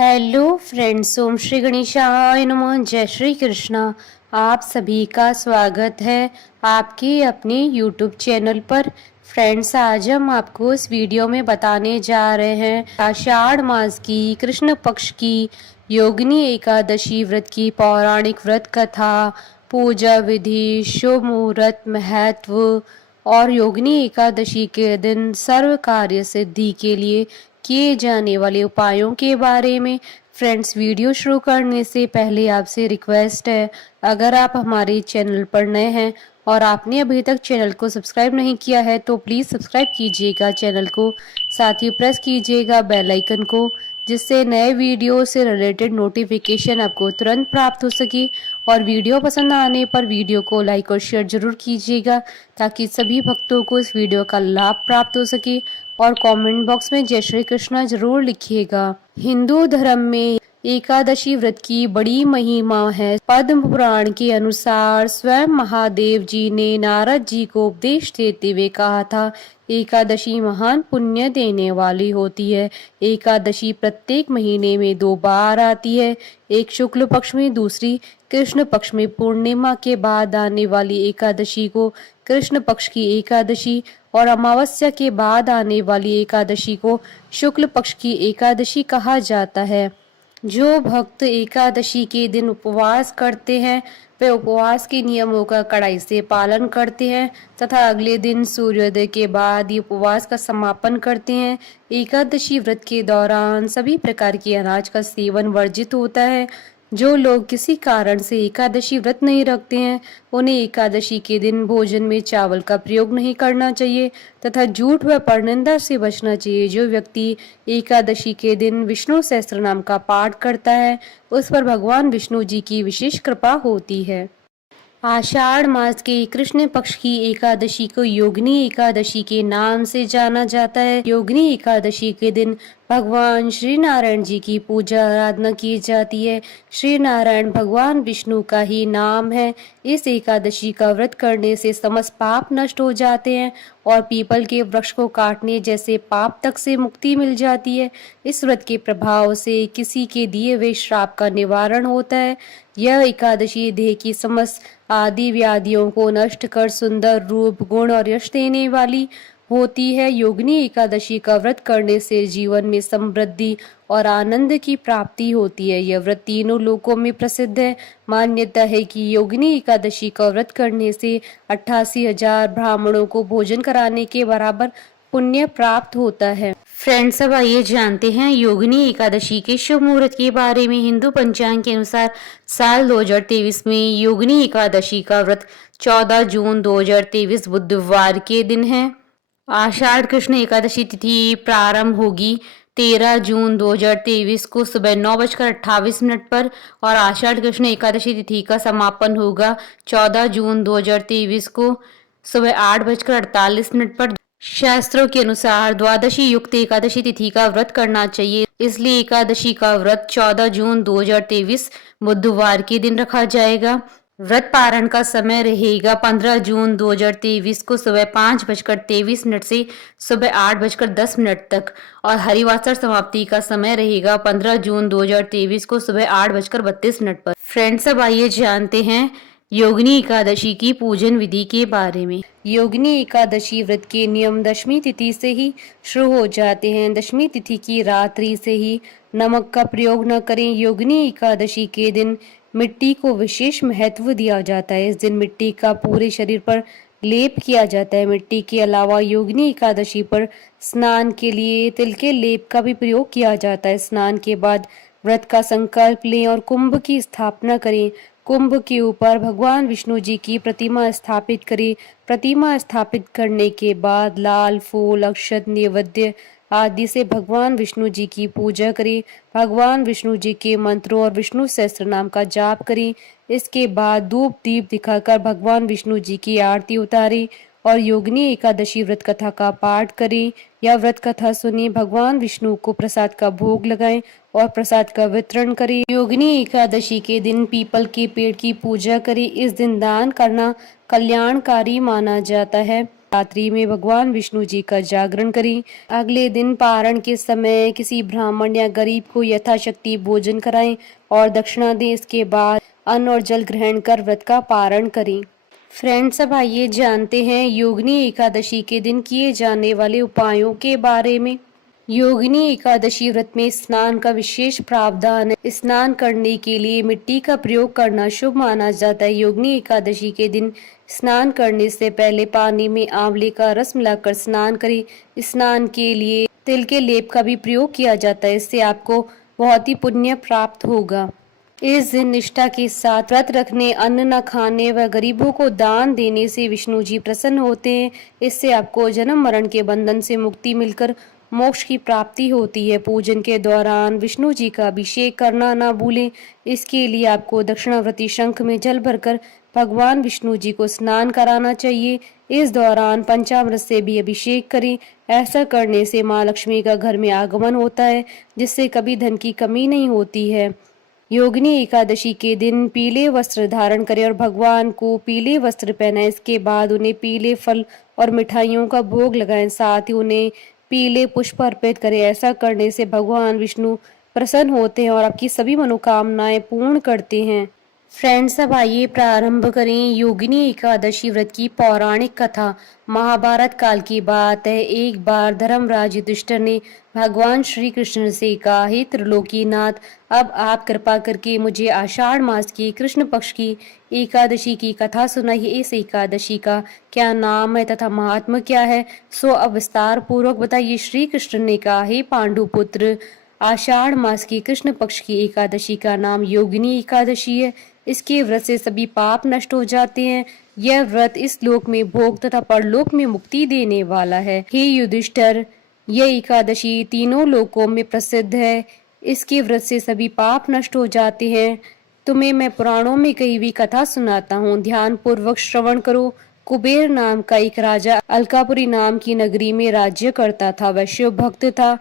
Hello friends, ओम श्री गणेशाय नमः। जय श्री कृष्णा। आप सभी का स्वागत है आपके अपने यूट्यूब चैनल पर। फ्रेंड्स, आज हम आपको इस वीडियो में बताने जा रहे हैं आषाढ़ मास की कृष्ण पक्ष की योगिनी एकादशी व्रत की पौराणिक व्रत कथा, पूजा विधि, शुभ मुहूर्त, महत्व और योगिनी एकादशी के दिन सर्व कार्य सिद्धि के लिए किए जाने वाले उपायों के बारे में। फ्रेंड्स, वीडियो शुरू करने से पहले आपसे रिक्वेस्ट है, अगर आप हमारे चैनल पर नए हैं और आपने अभी तक चैनल को सब्सक्राइब नहीं किया है तो प्लीज़ सब्सक्राइब कीजिएगा चैनल को, साथ ही प्रेस कीजिएगा बेल आइकन को, जिससे नए वीडियो से रिलेटेड नोटिफिकेशन आपको तुरंत प्राप्त हो सके। और वीडियो पसंद आने पर वीडियो को लाइक और शेयर जरूर कीजिएगा ताकि सभी भक्तों को इस वीडियो का लाभ प्राप्त हो सके। और कमेंट बॉक्स में जय श्री कृष्णा जरूर लिखिएगा। हिंदू धर्म में एकादशी व्रत की बड़ी महिमा है। पद्म पुराण के अनुसार स्वयं महादेव जी ने नारद जी को उपदेश देते हुए कहा था, एकादशी महान पुण्य देने वाली होती है। एकादशी प्रत्येक महीने में 2 बार आती है, एक शुक्ल पक्ष में, दूसरी कृष्ण पक्ष में। पूर्णिमा के बाद आने वाली एकादशी को कृष्ण पक्ष की एकादशी और अमावस्या के बाद आने वाली एकादशी को शुक्ल पक्ष की एकादशी कहा जाता है। जो भक्त एकादशी के दिन उपवास करते हैं वे उपवास के नियमों का कड़ाई से पालन करते हैं तथा अगले दिन सूर्योदय के बाद ही उपवास का समापन करते हैं। एकादशी व्रत के दौरान सभी प्रकार के अनाज का सेवन वर्जित होता है। जो लोग किसी कारण से एकादशी व्रत नहीं रखते हैं उन्हें एकादशी के दिन भोजन में चावल का प्रयोग नहीं करना चाहिए तथा झूठ व परनिंदा से बचना चाहिए। जो व्यक्ति एकादशी के दिन विष्णु सहस्त्र नाम का पाठ करता है उस पर भगवान विष्णु जी की विशेष कृपा होती है। आषाढ़ मास के कृष्ण पक्ष की एकादशी को योगिनी एकादशी के नाम से जाना जाता है। योगिनी एकादशी के दिन भगवान श्री नारायण जी की पूजा आराधना की जाती है। श्री नारायण भगवान विष्णु का ही नाम है। इस एकादशी का व्रत करने से समस्त पाप नष्ट हो जाते हैं और पीपल के वृक्ष को काटने जैसे पाप तक से मुक्ति मिल जाती है। इस व्रत के प्रभाव से किसी के दिए हुए श्राप का निवारण होता है। यह एकादशी देह की समस्त आदि व्याधियों को नष्ट कर सुंदर रूप, गुण और यश देने वाली होती है। योगिनी एकादशी का व्रत करने से जीवन में समृद्धि और आनंद की प्राप्ति होती है। यह व्रत तीनों लोकों में प्रसिद्ध है। मान्यता है कि योगिनी एकादशी का व्रत करने से 88,000 ब्राह्मणों को भोजन कराने के बराबर पुण्य प्राप्त होता है। फ्रेंड्स, अब आइए जानते हैं योगिनी एकादशी के शुभ मुहूर्त के बारे में। हिंदू पंचांग के अनुसार साल 2023 में योगिनी एकादशी का व्रत 14 जून 2023 बुधवार के दिन है। आषाढ़ कृष्ण एकादशी तिथि प्रारंभ होगी 13 जून 2023 को सुबह 9:28 पर और आषाढ़ कृष्ण एकादशी तिथि का समापन होगा 14 जून 2023 को सुबह 8:48 पर। शास्त्रों के अनुसार द्वादशी युक्त एकादशी तिथि का व्रत करना चाहिए, इसलिए एकादशी का व्रत 14 जून 2023 बुधवार के दिन रखा जाएगा। व्रत पारण का समय रहेगा 15 जून 2023 को सुबह 5:23 से सुबह 8:10 तक और हरिवासर समाप्ति का समय रहेगा 15 जून 2023 को सुबह 8:32 पर। फ्रेंड्स, अब आइए जानते हैं योगिनी एकादशी की पूजन विधि के बारे में। योगिनी एकादशी व्रत के नियम दशमी तिथि से ही शुरू हो जाते हैं। दशमी तिथि की रात्रि से ही नमक का प्रयोग न करें। योगिनी एकादशी के दिन मिट्टी को विशेष महत्व दिया जाता है। इस दिन मिट्टी का पूरे शरीर पर लेप किया जाता है। मिट्टी के अलावा योगिनी एकादशी पर स्नान के लिए तिल के लेप का भी प्रयोग किया जाता है। स्नान के बाद व्रत का संकल्प लें और कुंभ की स्थापना करें। कुंभ के ऊपर भगवान विष्णु जी की प्रतिमा स्थापित करें। प्रतिमा स्थापित करने के बाद लाल फूल, अक्षत, नैवेद्य आदि से भगवान विष्णु जी की पूजा करें। भगवान विष्णु जी के मंत्रों और विष्णु सहस्त्र नाम का जाप करें। इसके बाद धूप दीप दिखाकर भगवान विष्णु जी की आरती उतारें और योगिनी एकादशी व्रत कथा का पाठ करें या व्रत कथा सुने। भगवान विष्णु को प्रसाद का भोग लगाएं और प्रसाद का वितरण करें। योगिनी एकादशी के दिन पीपल के पेड़ की पूजा करें। इस दिन दान करना कल्याणकारी माना जाता है। रात्रि में भगवान विष्णु जी का जागरण करें। अगले दिन पारण के समय किसी ब्राह्मण या गरीब को यथाशक्ति भोजन कराएं और दक्षिणा दें। इसके बाद अन्न और जल ग्रहण कर व्रत का पारण करें। फ्रेंड्स, अब आइए जानते हैं योगिनी एकादशी के दिन किए जाने वाले उपायों के बारे में। योगिनी एकादशी व्रत में स्नान का विशेष प्रावधान है। स्नान करने के लिए मिट्टी का प्रयोग करना शुभ माना जाता है। योगिनी एकादशी के दिन स्नान करने से पहले पानी में आंवले का रस मिलाकर स्नान करें। स्नान के लिए तिल के लेप का भी प्रयोग किया जाता है। इससे आपको बहुत ही पुण्य प्राप्त होगा। इस दिन निष्ठा के साथ व्रत रखने, अन्न न खाने व गरीबों को दान देने से विष्णु जी प्रसन्न होते हैं। इससे आपको जन्म मरण के बंधन से मुक्ति मिलकर मोक्ष की प्राप्ति होती है। पूजन के दौरान विष्णु जी का अभिषेक करना न भूलें। इसके लिए आपको दक्षिणावर्ती शंख में जल भरकर भगवान विष्णु जी को स्नान कराना चाहिए। इस दौरान पंचामृत से भी अभिषेक करें। ऐसा करने से माँ लक्ष्मी का घर में आगमन होता है, जिससे कभी धन की कमी नहीं होती है। योगिनी एकादशी के दिन पीले वस्त्र धारण करें और भगवान को पीले वस्त्र पहनाएं। इसके बाद उन्हें पीले फल और मिठाइयों का भोग लगाएं। साथ ही उन्हें पीले पुष्प अर्पित करें। ऐसा करने से भगवान विष्णु प्रसन्न होते हैं और आपकी सभी मनोकामनाएं पूर्ण करते हैं। फ्रेंड्स, अब आइए प्रारंभ करें योगिनी एकादशी व्रत की पौराणिक कथा। महाभारत काल की बात है। एक बार धर्मराज युधिष्ठिर ने भगवान श्री कृष्ण से कहा, हे त्रिलोकीनाथ, अब आप कृपा करके मुझे आषाढ़ मास की कृष्ण पक्ष की एकादशी की कथा सुनाइए। इस एकादशी का क्या नाम है तथा महात्मा क्या है, सो अब विस्तार पूर्वक बताइए। श्री कृष्ण ने कहा, हे पांडुपुत्र, आषाढ़ मास की कृष्ण पक्ष की एकादशी का नाम योगिनी एकादशी है। इसके व्रत से सभी पाप नष्ट हो जाते हैं। यह व्रत इस लोक में भोग तथा परलोक में मुक्ति देने वाला है। हे युधिष्ठिर, यह एकादशी तीनों लोकों में प्रसिद्ध है। इसके व्रत से सभी पाप नष्ट हो जाते हैं। तुम्हें मैं पुराणों में कही हुई कथा सुनाता हूँ, ध्यान पूर्वक श्रवण करो। कुबेर नाम का एक राजा अलकापुरी नाम की नगरी में राज्य करता था। वह शिव भक्त था।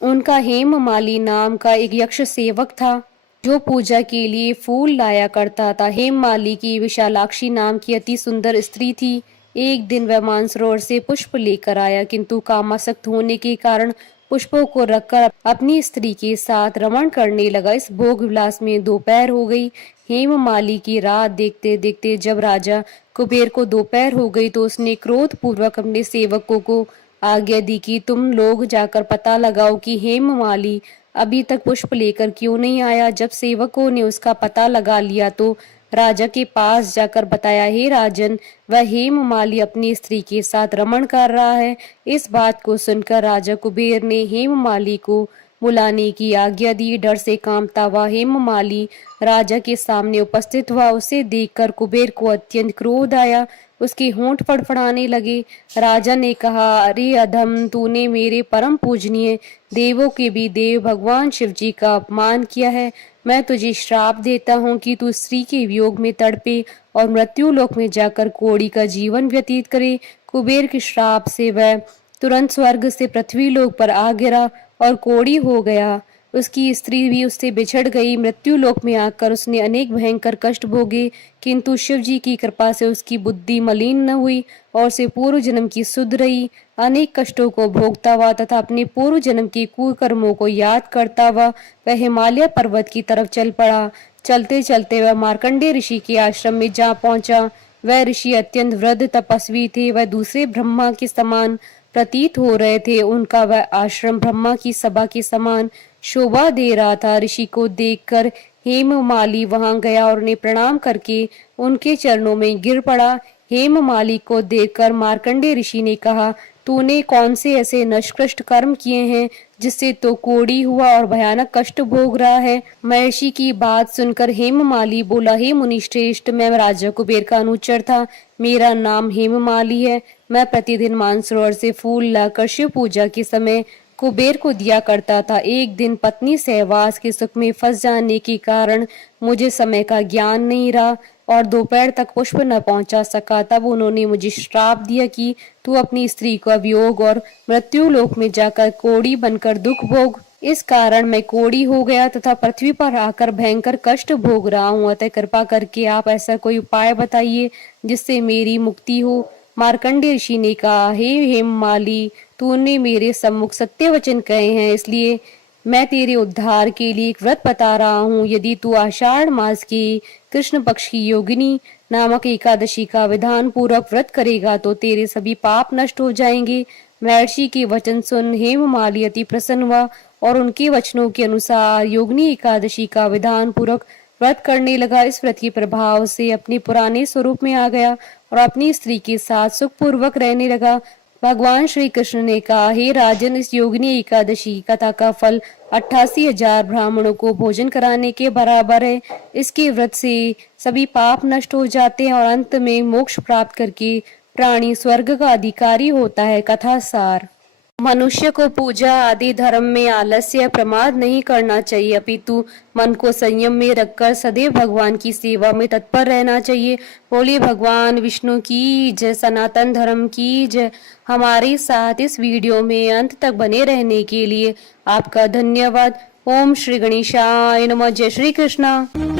उनका हेममाली नाम का एक यक्ष सेवक था, जो पूजा के लिए फूल लाया करता था। हेममाली की विशालाक्षी नाम की अति सुंदर स्त्री थी। एक दिन वह मानसरोवर से पुष्प लेकर आया, किंतु कामासक्त होने के कारण पुष्पों को रखकर अपनी स्त्री के साथ रमण करने लगा। इस भोग विलास में दोपहर हो गई। हेममाली की रात देखते देखते जब राजा कुबेर को दोपहर हो गई, तो उसने क्रोध पूर्वक अपने सेवकों को आज्ञा दी कि तुम लोग जाकर पता लगाओ कि हेममाली अभी तक पुष्प लेकर क्यों नहीं आया। जब सेवकों ने उसका पता लगा लिया तो राजा के पास जाकर बताया, हे राजन, वह हेममाली अपनी स्त्री के साथ रमण कर रहा है। इस बात को सुनकर राजा कुबेर ने हेममाली को बुलाने की आज्ञा दी। डर से कांपता हुआ हेममाली राजा के सामने उपस्थित हुआ। उसे देखकर कुबेर को अत्यंत क्रोध आया। उसके होंठ फड़फड़ाने लगे। राजा ने कहा, अरे अधम, तूने मेरे परम पूजनीय देवों के भी देव भगवान शिव जी का अपमान किया है। मैं तुझे श्राप देता हूँ कि तू स्त्री के वियोग में तड़पे और मृत्यु लोक में जाकर कोड़ी का जीवन व्यतीत करे। कुबेर के श्राप से वह तुरंत स्वर्ग से पृथ्वी लोक पर आ गिरा और कोड़ी हो गया। उसकी स्त्री भी उससे बिछड़ गई। मृत्यु लोक में आकर उसने अनेक भयंकर कष्ट भोगे, किंतु शिव जी की कृपा से उसकी बुद्धि मलिन न हुई और से पूर्व जन्म की सुध रही। अनेक कष्टों को भोगता हुआ तथा अपने पूर्व जन्म के कुकर्मों को याद करता हुआ वह हिमालय पर्वत की तरफ चल पड़ा। चलते चलते वह मार्कंडेय ऋषि के आश्रम में जा पहुंचा। वह ऋषि अत्यंत वृद्ध तपस्वी थे। वह दूसरे ब्रह्मा के समान प्रतीत हो रहे थे। उनका वह आश्रम ब्रह्मा की सभा के समान शोभा दे रहा था। ऋषि को देखकर हेममाली वहां गया और उन्हें प्रणाम करके उनके चरणों में गिर पड़ा। हेममाली को देखकर मार्कंडेय ऋषि ने कहा, तूने कौन से ऐसे निष्कृष्ट कर्म किए हैं जिससे तो कोड़ी हुआ और भयानक कष्ट भोग रहा है। महर्षि की बात सुनकर हेममाली बोला, हे मुनिश्रेष्ठ, मैं राजा कुबेर का अनुचर था। मेरा नाम हेममाली है। मैं प्रतिदिन मानसरोवर से फूल लाकर शिव पूजा के समय कुबेर को दिया करता था। एक दिन पत्नी सहवास के सुख में फंस जाने के कारण मुझे समय का ज्ञान नहीं रहा और दोपहर तक पुष्प न पहुंचा सका। तब उन्होंने मुझे श्राप दिया कि तू अपनी स्त्री का वियोग और मृत्यु लोक में जाकर कोड़ी बनकर दुख भोग। इस कारण मैं कोड़ी हो गया तथा पृथ्वी पर आकर भयंकर कष्ट भोग रहा हूँ। अतः कृपा करके आप ऐसा कोई उपाय बताइए जिससे मेरी मुक्ति हो। मार्कंडेय ऋषि ने कहा, हे हेममाली, तूने मेरे सम्मुख सत्य वचन कहे हैं, इसलिए मैं तेरे उद्धार के लिए एक व्रत बता रहा हूँ। यदि तू आषाढ़ मास की कृष्ण पक्ष की योगिनी नामक एकादशी का विधान पूर्वक व्रत करेगा तो तेरे सभी पाप नष्ट हो जाएंगे। महर्षि के वचन सुन हेममाली अति प्रसन्न हुआ और उनके वचनों के अनुसार योगिनी एकादशी का विधान पूर्वक व्रत करने लगा। इस व्रत के प्रभाव से अपने पुराने स्वरूप में आ गया और अपनी स्त्री के साथ सुखपूर्वक रहने लगा। भगवान श्री कृष्ण ने कहा, हे राजन, इस योगिनी एकादशी की कथा का फल 88,000 ब्राह्मणों को भोजन कराने के बराबर है। इसके व्रत से सभी पाप नष्ट हो जाते हैं और अंत में मोक्ष प्राप्त करके प्राणी स्वर्ग का अधिकारी होता है। कथा सार: मनुष्य को पूजा आदि धर्म में आलस्य प्रमाद नहीं करना चाहिए, अपितु मन को संयम में रखकर सदैव भगवान की सेवा में तत्पर रहना चाहिए। बोलिए भगवान विष्णु की जय, सनातन धर्म की जय। हमारे साथ इस वीडियो में अंत तक बने रहने के लिए आपका धन्यवाद। ओम श्री गणेशाय नमः। जय श्री कृष्णा।